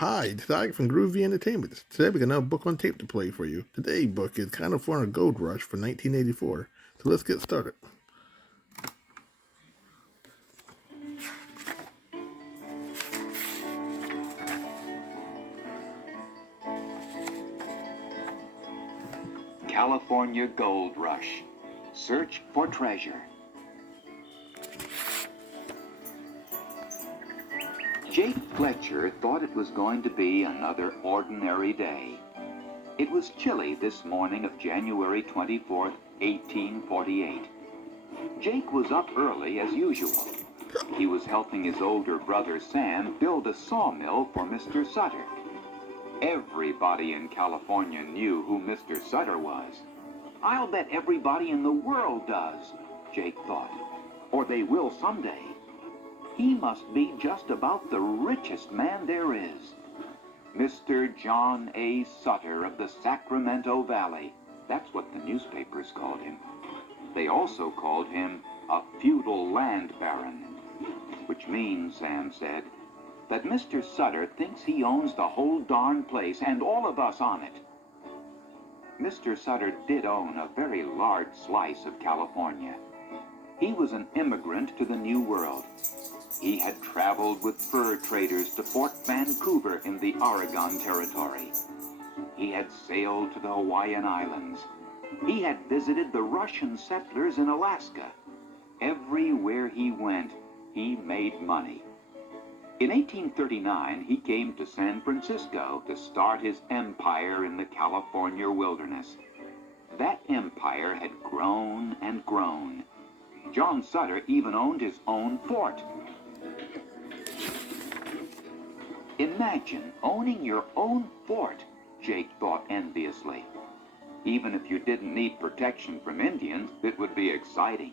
Hi, it's Ike from Groovy Entertainment. Today we got another book on tape to play for you. Today's book is California Gold Rush for 1984. So let's get started. California Gold Rush. Search for treasure. Jake Fletcher thought it was going to be another ordinary day. It was chilly this morning of January 24th, 1848. Jake was up early as usual. He was helping his older brother Sam build a sawmill for Mr. Sutter. Everybody in California knew who Mr. Sutter was. I'll bet everybody in the world does, Jake thought. Or they will someday. He must be just about the richest man there is. Mr. John A. Sutter of the Sacramento Valley. That's what the newspapers called him. They also called him a feudal land baron. Which means, Sam said, that Mr. Sutter thinks he owns the whole darn place and all of us on it. Mr. Sutter did own a very large slice of California. He was an immigrant to the New World. He had traveled with fur traders to Fort Vancouver in the Oregon Territory. He had sailed to the Hawaiian Islands. He had visited the Russian settlers in Alaska. Everywhere he went, he made money. In 1839, he came to San Francisco to start his empire in the California wilderness. That empire had grown and grown. John Sutter even owned his own fort. Imagine owning your own fort, Jake thought enviously. Even if you didn't need protection from Indians, it would be exciting.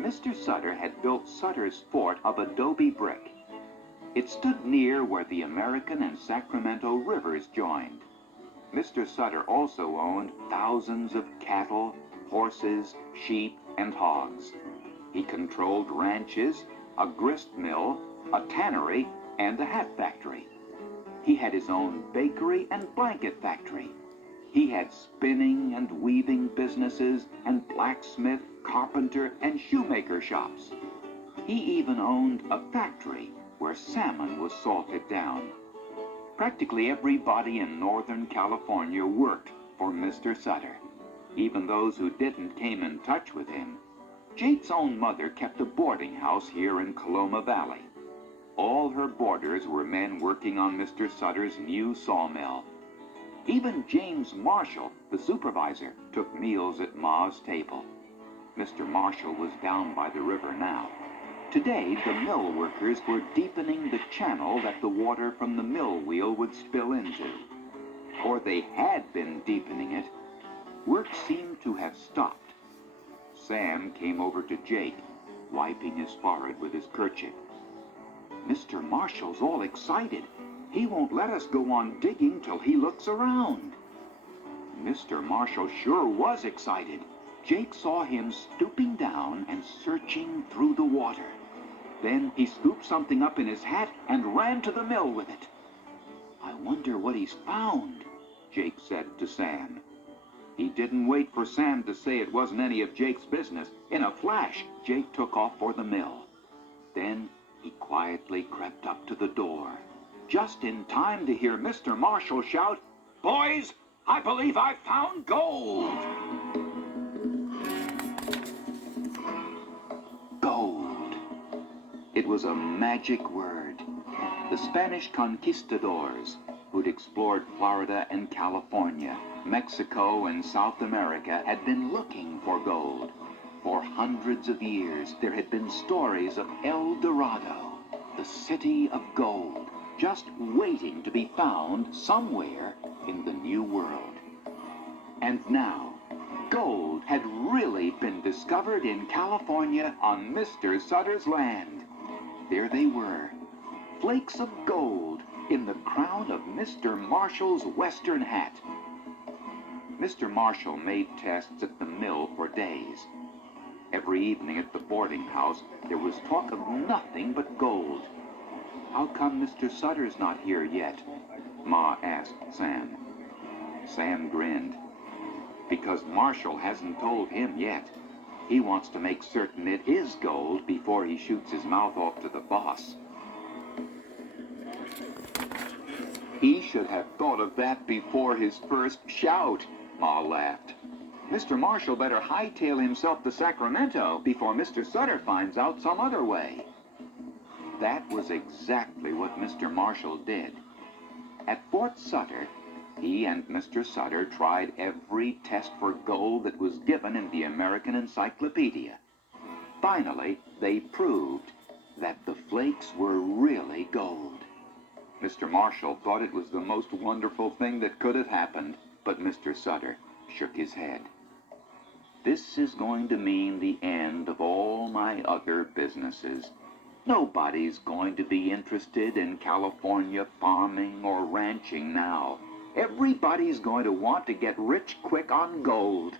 Mr. Sutter had built Sutter's fort of adobe brick. It stood near where the American and Sacramento rivers joined. Mr. Sutter also owned thousands of cattle, horses, sheep, and hogs. He controlled ranches, a grist mill, a tannery, and a hat factory. He had his own bakery and blanket factory. He had spinning and weaving businesses and blacksmith, carpenter, and shoemaker shops. He even owned a factory where salmon was salted down. Practically everybody in Northern California worked for Mr. Sutter. Even those who didn't came in touch with him. Jake's own mother kept a boarding house here in Coloma Valley. All her boarders were men working on Mr. Sutter's new sawmill. Even James Marshall, the supervisor, took meals at Ma's table. Mr. Marshall was down by the river now. Today, the mill workers were deepening the channel that the water from the mill wheel would spill into. Or they had been deepening it. Work seemed to have stopped. Sam came over to Jake, wiping his forehead with his kerchief. Mr. Marshall's all excited. He won't let us go on digging till he looks around. Mr. Marshall sure was excited. Jake saw him stooping down and searching through the water. Then he scooped something up in his hat and ran to the mill with it. "I wonder what he's found," Jake said to Sam. He didn't wait for Sam to say it wasn't any of Jake's business. In a flash, Jake took off for the mill. Then he quietly crept up to the door, just in time to hear Mr. Marshall shout, "Boys, I believe I've found gold!" Gold. It was a magic word. The Spanish conquistadors, who'd explored Florida and California, Mexico and South America, had been looking for gold. For hundreds of years, there had been stories of El Dorado, the city of gold, just waiting to be found somewhere in the New World. And now, gold had really been discovered in California on Mr. Sutter's land. There they were, flakes of gold in the crown of Mr. Marshall's western hat. Mr. Marshall made tests at the mill for days. Every evening at the boarding house, there was talk of nothing but gold. "How come Mr. Sutter's not here yet?" Ma asked Sam. Sam grinned. "Because Marshall hasn't told him yet. He wants to make certain it is gold before he shoots his mouth off to the boss." "He should have thought of that before his first shout," Ma laughed. "Mr. Marshall better hightail himself to Sacramento before Mr. Sutter finds out some other way." That was exactly what Mr. Marshall did. At Fort Sutter, he and Mr. Sutter tried every test for gold that was given in the American Encyclopedia. Finally, they proved that the flakes were really gold. Mr. Marshall thought it was the most wonderful thing that could have happened, but Mr. Sutter shook his head. "This is going to mean the end of all my other businesses. Nobody's going to be interested in California farming or ranching now. Everybody's going to want to get rich quick on gold.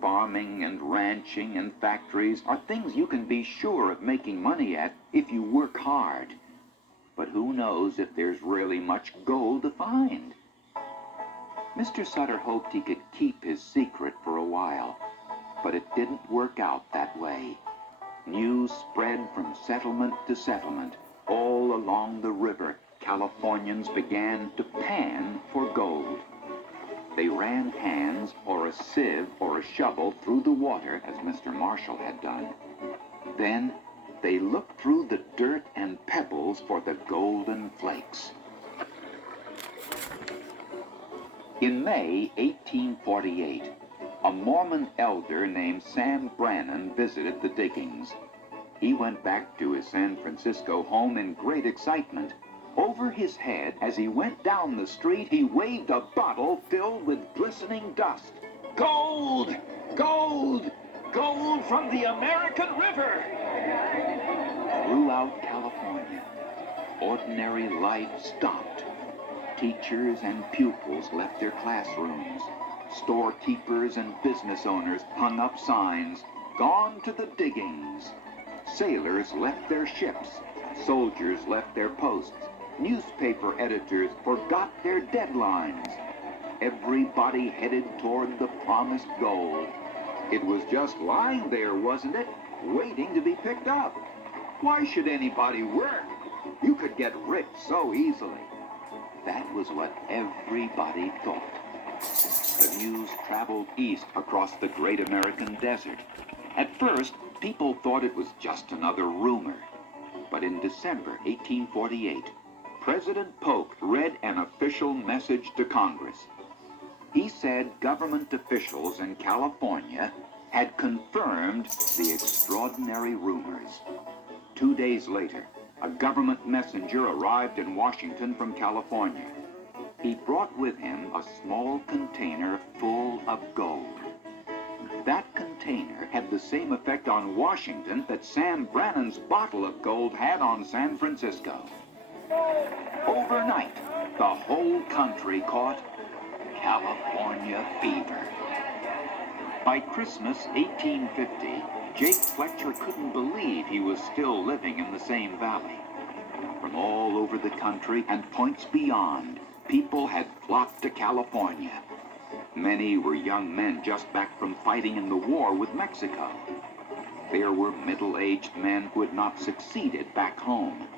Farming and ranching and factories are things you can be sure of making money at if you work hard. But who knows if there's really much gold to find?" Mr. Sutter hoped he could keep his secret for a while, but it didn't work out that way. News spread from settlement to settlement. All along the river, Californians began to pan for gold. They ran hands or a sieve or a shovel through the water, as Mr. Marshall had done. Then they looked through the dirt and pebbles for the golden flakes. In May 1848, a Mormon elder named Sam Brannan visited the diggings. He went back to his San Francisco home in great excitement. Over his head, as he went down the street, he waved a bottle filled with glistening dust. "Gold! Gold! Gold from the American River!" Throughout California, ordinary life stopped. Teachers and pupils left their classrooms. Storekeepers and business owners hung up signs, "Gone to the diggings." Sailors left their ships. Soldiers left their posts. Newspaper editors forgot their deadlines. Everybody headed toward the promised gold. It was just lying there, wasn't it? Waiting to be picked up. Why should anybody work? You could get rich so easily. That was what everybody thought. The news traveled east across the great American desert. At first, people thought it was just another rumor. But in December 1848, President Polk read an official message to Congress. He said government officials in California had confirmed the extraordinary rumors. 2 days later, a government messenger arrived in Washington from California. He brought with him a small container full of gold. That container had the same effect on Washington that Sam Brannan's bottle of gold had on San Francisco. Overnight, the whole country caught California fever. By Christmas 1850, Jake Fletcher couldn't believe he was still living in the same valley. From all over the country and points beyond, people had flocked to California. Many were young men just back from fighting in the war with Mexico. There were middle-aged men who had not succeeded back home.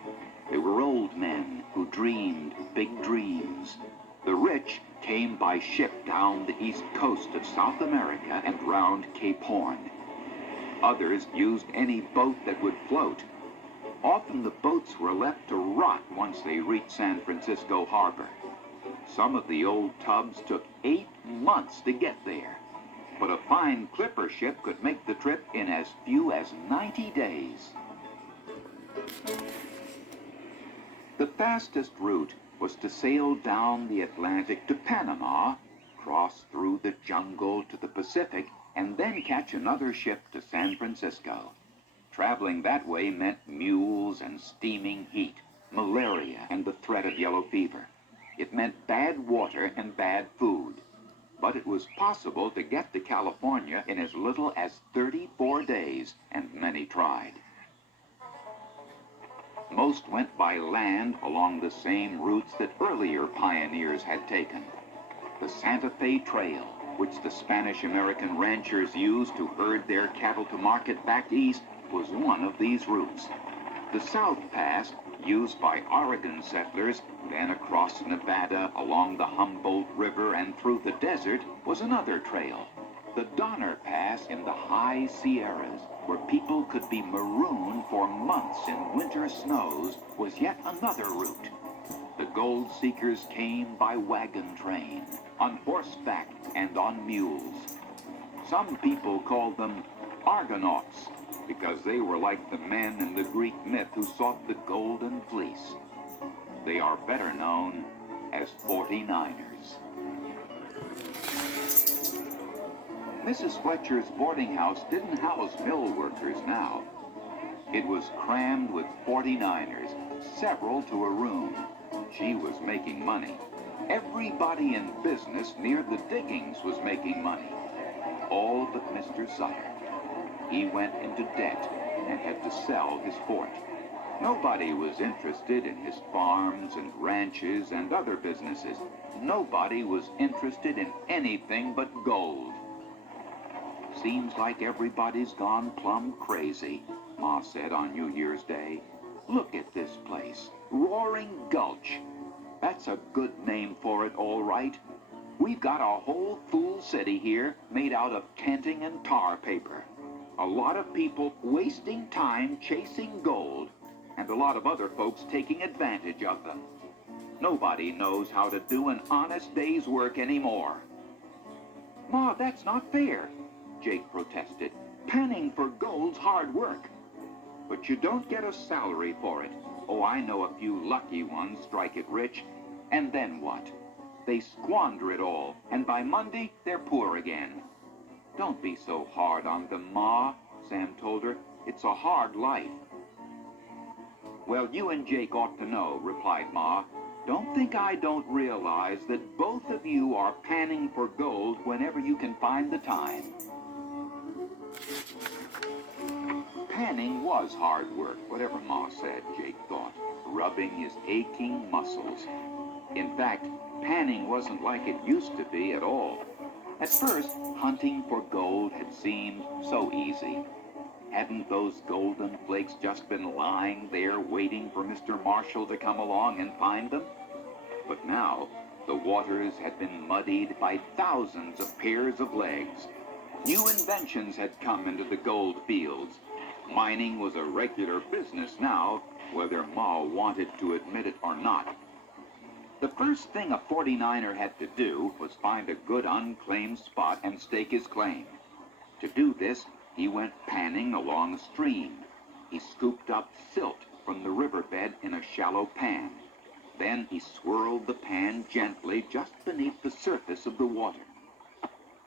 There were old men who dreamed big dreams. The rich came by ship down the east coast of South America and round Cape Horn. Others used any boat that would float. Often the boats were left to rot once they reached San Francisco Harbor. Some of the old tubs took 8 months to get there, but a fine clipper ship could make the trip in as few as 90 days. The fastest route was to sail down the Atlantic to Panama, cross through the jungle to the Pacific, and then catch another ship to San Francisco. Traveling that way meant mules and steaming heat, malaria and the threat of yellow fever. It meant bad water and bad food. But it was possible to get to California in as little as 34 days, and many tried. Most went by land along the same routes that earlier pioneers had taken. The Santa Fe Trail, which the Spanish-American ranchers used to herd their cattle to market back east, was one of these routes. The South Pass, used by Oregon settlers, then across Nevada, along the Humboldt River and through the desert, was another trail. The Donner Pass in the high Sierras, where people could be marooned for months in winter snows, was yet another route. The gold seekers came by wagon train, on horseback and on mules. Some people called them Argonauts, because they were like the men in the Greek myth who sought the golden fleece. They are better known as 49ers. Mrs. Fletcher's boarding house didn't house mill workers now. It was crammed with 49ers, several to a room. She was making money. Everybody in business near the diggings was making money. All but Mr. Sutter. He went into debt and had to sell his fort. Nobody was interested in his farms and ranches and other businesses. Nobody was interested in anything but gold. Seems like everybody's gone plumb crazy, Ma said on New Year's Day. Look at this place, Roaring Gulch. That's a good name for it, all right. We've got a whole fool city here made out of tenting and tar paper. A lot of people wasting time chasing gold, and a lot of other folks taking advantage of them. Nobody knows how to do an honest day's work anymore. Ma, that's not fair, Jake protested. Panning for gold's hard work. But you don't get a salary for it. Oh, I know a few lucky ones strike it rich. And then what? They squander it all, and by Monday, they're poor again. Don't be so hard on them, Ma, Sam told her. It's a hard life. Well, you and Jake ought to know, replied Ma. Don't think I don't realize that both of you are panning for gold whenever you can find the time. Panning was hard work, whatever Ma said, Jake thought, rubbing his aching muscles. In fact, panning wasn't like it used to be at all. At first, hunting for gold had seemed so easy. Hadn't those golden flakes just been lying there waiting for Mr. Marshall to come along and find them? But now, the waters had been muddied by thousands of pairs of legs. New inventions had come into the gold fields. Mining was a regular business now, whether Ma wanted to admit it or not. The first thing a 49er had to do was find a good unclaimed spot and stake his claim. To do this, he went panning along a stream. He scooped up silt from the riverbed in a shallow pan. Then he swirled the pan gently just beneath the surface of the water.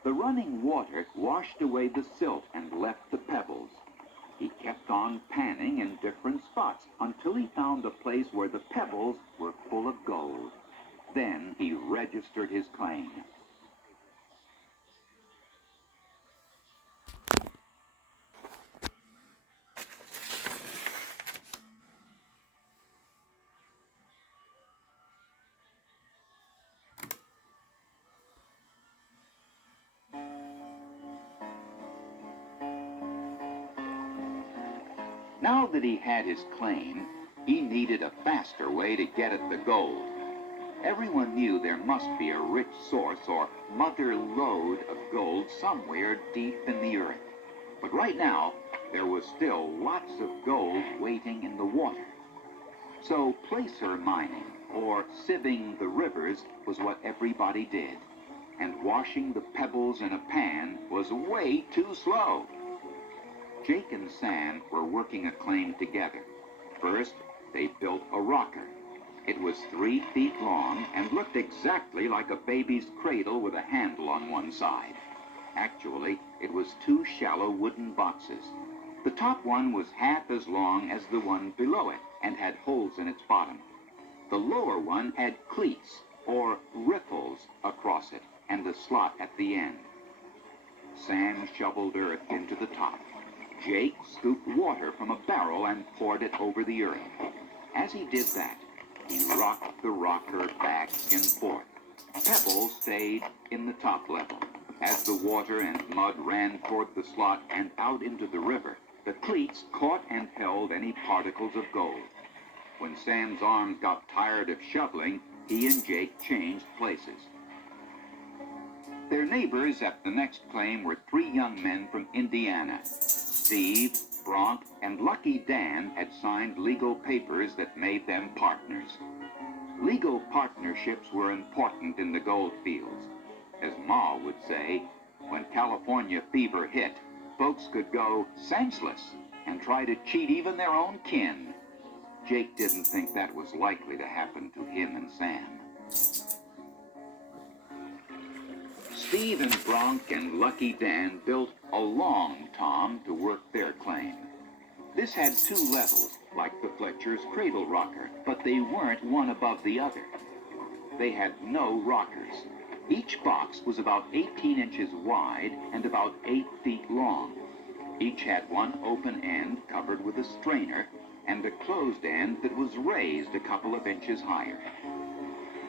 The running water washed away the silt and left the pebbles. He kept on panning in different spots until he found a place where the pebbles were full of gold. Then he registered his claim. Now that he had his claim, he needed a faster way to get at the gold. Everyone knew there must be a rich source or mother lode of gold somewhere deep in the earth. But right now, there was still lots of gold waiting in the water. So placer mining, or sieving the rivers, was what everybody did. And washing the pebbles in a pan was way too slow. Jake and Sam were working a claim together. First, they built a rocker. It was 3 feet long and looked exactly like a baby's cradle with a handle on one side. Actually, it was 2 shallow wooden boxes. The top one was half as long as the one below it and had holes in its bottom. The lower one had cleats, or riffles, across it and a slot at the end. Sam shoveled earth into the top. Jake scooped water from a barrel and poured it over the earth. As he did that, he rocked the rocker back and forth. Pebbles stayed in the top level. As the water and mud ran toward the slot and out into the river, the cleats caught and held any particles of gold. When Sam's arms got tired of shoveling, he and Jake changed places. Their neighbors at the next claim were 3 young men from Indiana. Steve, Bronk, and Lucky Dan had signed legal papers that made them partners. Legal partnerships were important in the gold fields. As Ma would say, when California fever hit, folks could go senseless and try to cheat even their own kin. Jake didn't think that was likely to happen to him and Sam. Steve and Bronk and Lucky Dan built a long tom to work their claim. This had 2 levels, like the Fletcher's cradle rocker, but they weren't one above the other. They had no rockers. Each box was about 18 inches wide and about 8 feet long. Each had one open end covered with a strainer and a closed end that was raised a couple of inches higher.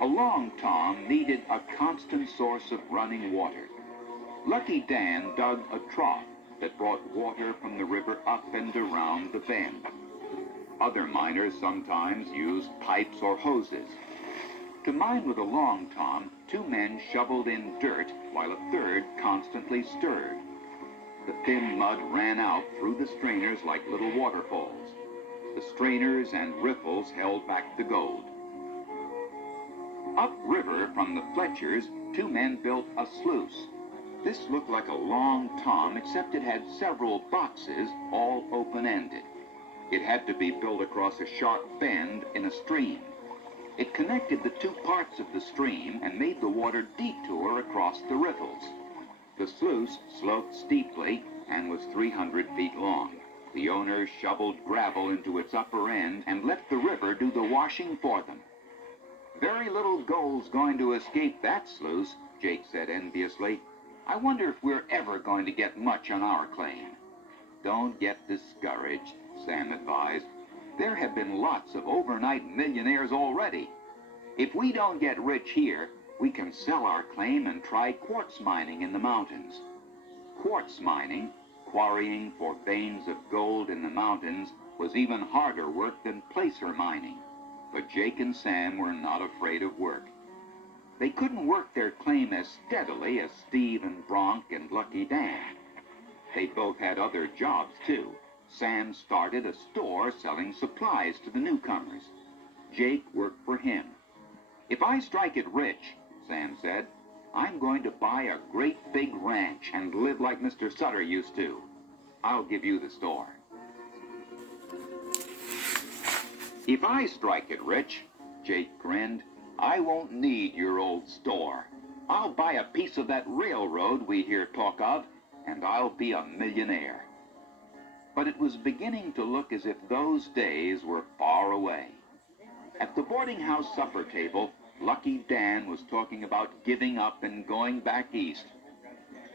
A long tom needed a constant source of running water. Lucky Dan dug a trough that brought water from the river up and around the bend. Other miners sometimes used pipes or hoses. To mine with a long tom, 2 men shoveled in dirt while a third constantly stirred. The thin mud ran out through the strainers like little waterfalls. The strainers and riffles held back the gold. Upriver from the Fletchers, 2 men built a sluice. This looked like a long tom, except it had several boxes, all open-ended. It had to be built across a sharp bend in a stream. It connected the 2 parts of the stream and made the water detour across the riffles. The sluice sloped steeply and was 300 feet long. The owners shoveled gravel into its upper end and let the river do the washing for them. "Very little gold's going to escape that sluice," Jake said enviously. "I wonder if we're ever going to get much on our claim." "Don't get discouraged," Sam advised. "There have been lots of overnight millionaires already. If we don't get rich here, we can sell our claim and try quartz mining in the mountains." Quartz mining, quarrying for veins of gold in the mountains, was even harder work than placer mining. But Jake and Sam were not afraid of work. They couldn't work their claim as steadily as Steve and Bronk and Lucky Dan. They both had other jobs, too. Sam started a store selling supplies to the newcomers. Jake worked for him. "If I strike it rich," Sam said, "I'm going to buy a great big ranch and live like Mr. Sutter used to. I'll give you the store." "If I strike it rich," Jake grinned, "I won't need your old store. I'll buy a piece of that railroad we hear talk of, and I'll be a millionaire." But it was beginning to look as if those days were far away. At the boarding house supper table, Lucky Dan was talking about giving up and going back east.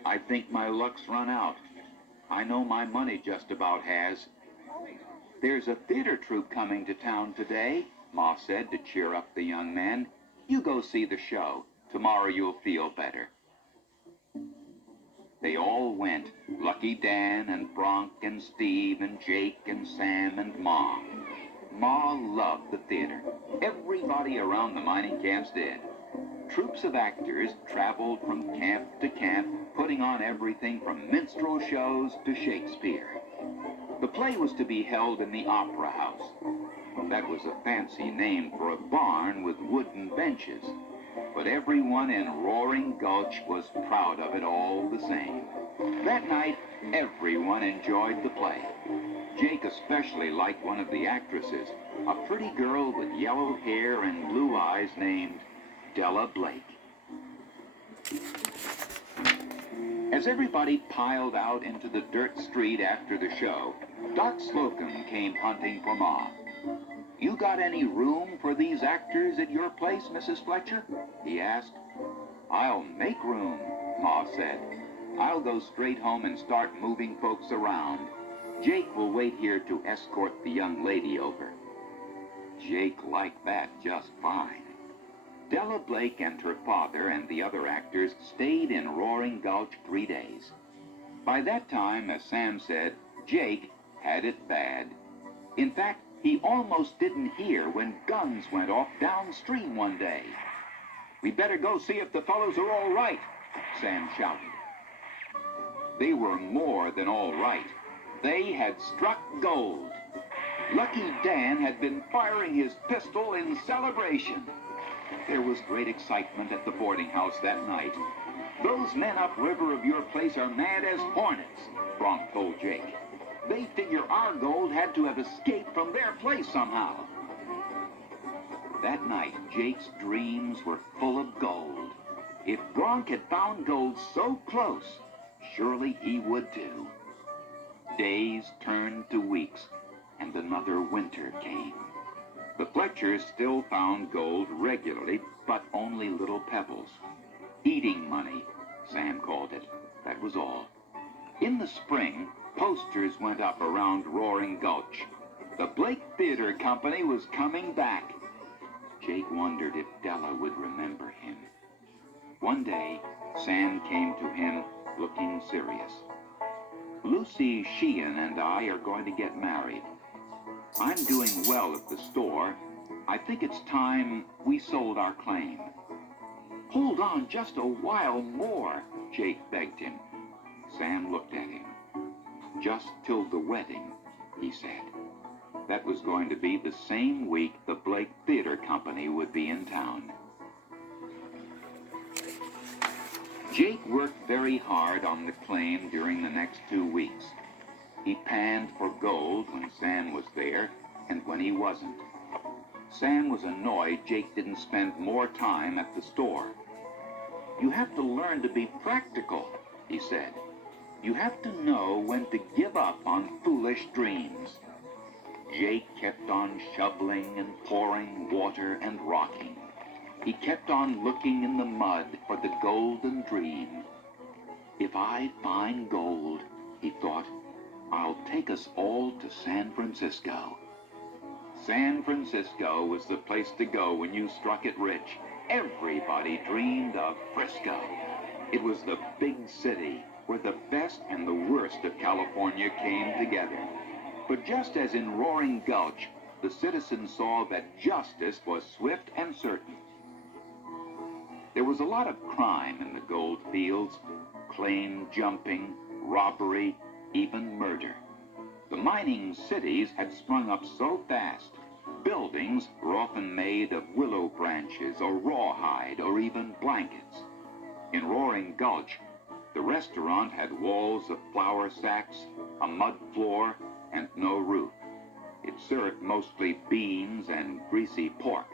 "I think my luck's run out. I know my money just about has." "There's a theater troupe coming to town today," Ma said to cheer up the young man. "You go see the show. Tomorrow you'll feel better." They all went, Lucky Dan and Bronk and Steve and Jake and Sam and Ma. Ma loved the theater. Everybody around the mining camps did. Troops of actors traveled from camp to camp, putting on everything from minstrel shows to Shakespeare. The play was to be held in the Opera House. That was a fancy name for a barn with wooden benches. But everyone in Roaring Gulch was proud of it all the same. That night, everyone enjoyed the play. Jake especially liked one of the actresses, a pretty girl with yellow hair and blue eyes named Della Blake. As everybody piled out into the dirt street after the show, Doc Slocum came hunting for Ma. "You got any room for these actors at your place, Mrs. Fletcher?" he asked. "I'll make room," Ma said. "I'll go straight home and start moving folks around. Jake will wait here to escort the young lady over." Jake liked that just fine. Della Blake and her father and the other actors stayed in Roaring Gulch 3 days. By that time, as Sam said, Jake had it bad. In fact, he almost didn't hear when guns went off downstream one day. "We'd better go see if the fellows are all right," Sam shouted. They were more than all right. They had struck gold. Lucky Dan had been firing his pistol in celebration. There was great excitement at the boarding house that night. "Those men upriver of your place are mad as hornets," Bronk told Jake. "They figure our gold had to have escaped from their place somehow." That night, Jake's dreams were full of gold. If Bronk had found gold so close, surely he would too. Days turned to weeks, and another winter came. The Fletchers still found gold regularly, but only little pebbles. Eating money, Sam called it. That was all. In the spring, posters went up around Roaring Gulch. The Blake Theater Company was coming back. Jake wondered if Della would remember him. One day, Sam came to him looking serious. "Lucy Sheehan and I are going to get married. I'm doing well at the store. I think it's time we sold our claim." "Hold on just a while more," Jake begged him. Sam looked at him. "Just till the wedding," he said. That was going to be the same week the Blake Theater Company would be in town. Jake worked very hard on the claim during the next 2 weeks. He panned for gold when Sam was there and when he wasn't. Sam was annoyed Jake didn't spend more time at the store. "You have to learn to be practical," he said. "You have to know when to give up on foolish dreams." Jake kept on shoveling and pouring water and rocking. He kept on looking in the mud for the golden dream. "If I find gold," he thought, "I'll take us all to San Francisco." San Francisco was the place to go when you struck it rich. Everybody dreamed of Frisco. It was the big city where the best and the worst of California came together. But just as in Roaring Gulch, the citizens saw that justice was swift and certain. There was a lot of crime in the gold fields: claim jumping, robbery, even murder. The mining cities had sprung up so fast. Buildings were often made of willow branches or rawhide or even blankets. In Roaring Gulch, the restaurant had walls of flour sacks, a mud floor, and no roof. It served mostly beans and greasy pork.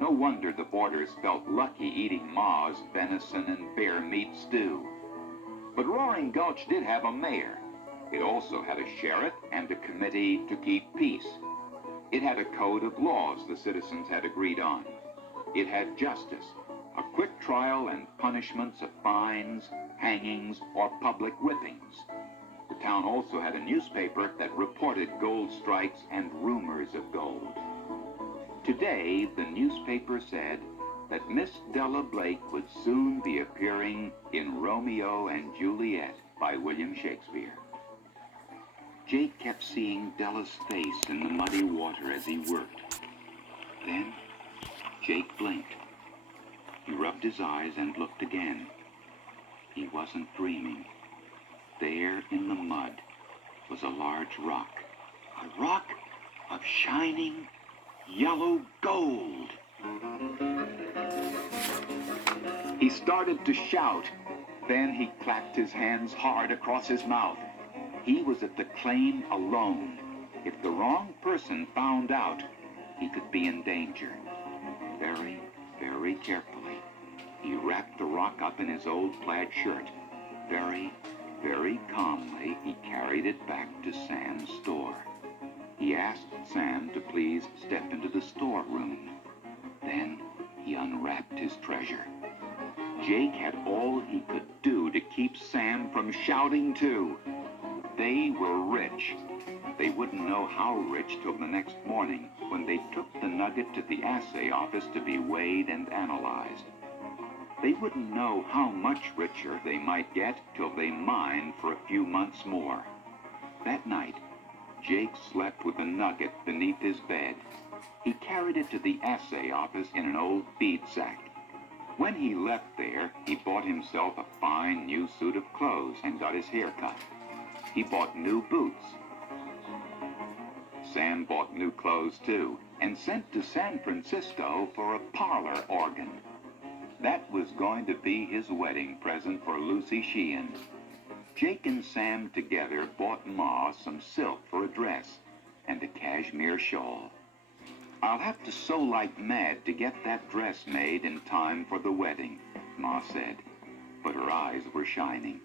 No wonder the boarders felt lucky eating Ma's venison and bear meat stew. But Roaring Gulch did have a mayor. It also had a sheriff and a committee to keep peace. It had a code of laws the citizens had agreed on. It had justice, a quick trial and punishments of fines, hangings, or public whippings. The town also had a newspaper that reported gold strikes and rumors of gold. Today, the newspaper said that Miss Della Blake would soon be appearing in Romeo and Juliet by William Shakespeare. Jake kept seeing Della's face in the muddy water as he worked. Then, Jake blinked. He rubbed his eyes and looked again. He wasn't dreaming. There in the mud was a large rock. A rock of shining yellow gold. He started to shout. Then he clapped his hands hard across his mouth. He was at the claim alone. If the wrong person found out, he could be in danger. Very, very carefully, he wrapped the rock up in his old plaid shirt. Very, very calmly, he carried it back to Sam's store. He asked Sam to please step into the storeroom. Then he unwrapped his treasure. Jake had all he could do to keep Sam from shouting too. They were rich. They wouldn't know how rich till the next morning. when they took the nugget to the assay office to be weighed and analyzed. They wouldn't know how much richer they might get till they mined for a few months more. That night, Jake slept with the nugget beneath his bed. He carried it to the assay office in an old feed sack. When he left there, he bought himself a fine new suit of clothes and got his hair cut. He bought new boots. Sam bought new clothes too and sent to San Francisco for a parlor organ. That was going to be his wedding present for Lucy Sheehan. Jake and Sam together bought Ma some silk for a dress and a cashmere shawl. "I'll have to sew like mad to get that dress made in time for the wedding," Ma said, but her eyes were shining.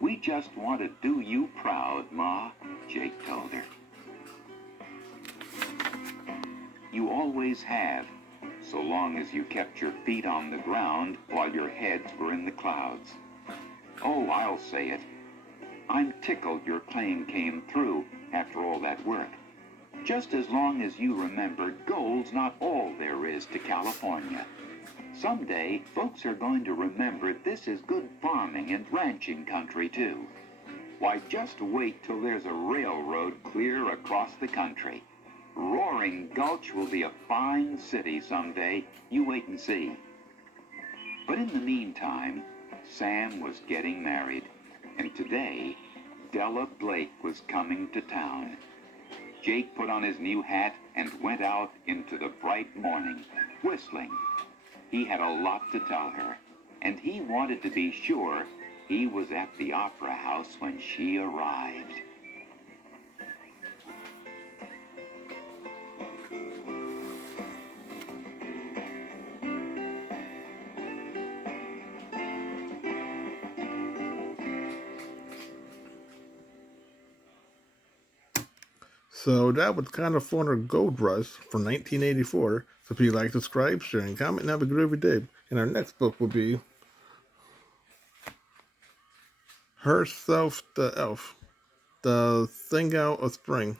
"We just want to do you proud, Ma," Jake told her. "You always have, so long as you kept your feet on the ground while your heads were in the clouds. Oh, I'll say it. I'm tickled your claim came through after all that work. Just as long as you remembered gold's not all there is to California. Someday, folks are going to remember this is good farming and ranching country, too. Why, just wait till there's a railroad clear across the country. Roaring Gulch will be a fine city someday. You wait and see." But in the meantime, Sam was getting married, and today, Della Blake was coming to town. Jake put on his new hat and went out into the bright morning, whistling. He had a lot to tell her, and he wanted to be sure he was at the opera house when she arrived. So that was California Gold Rush from 1984. So please like, subscribe, share, and comment, and have a groovy day. And our next book will be Herself the Elf, The Thing Out of Spring.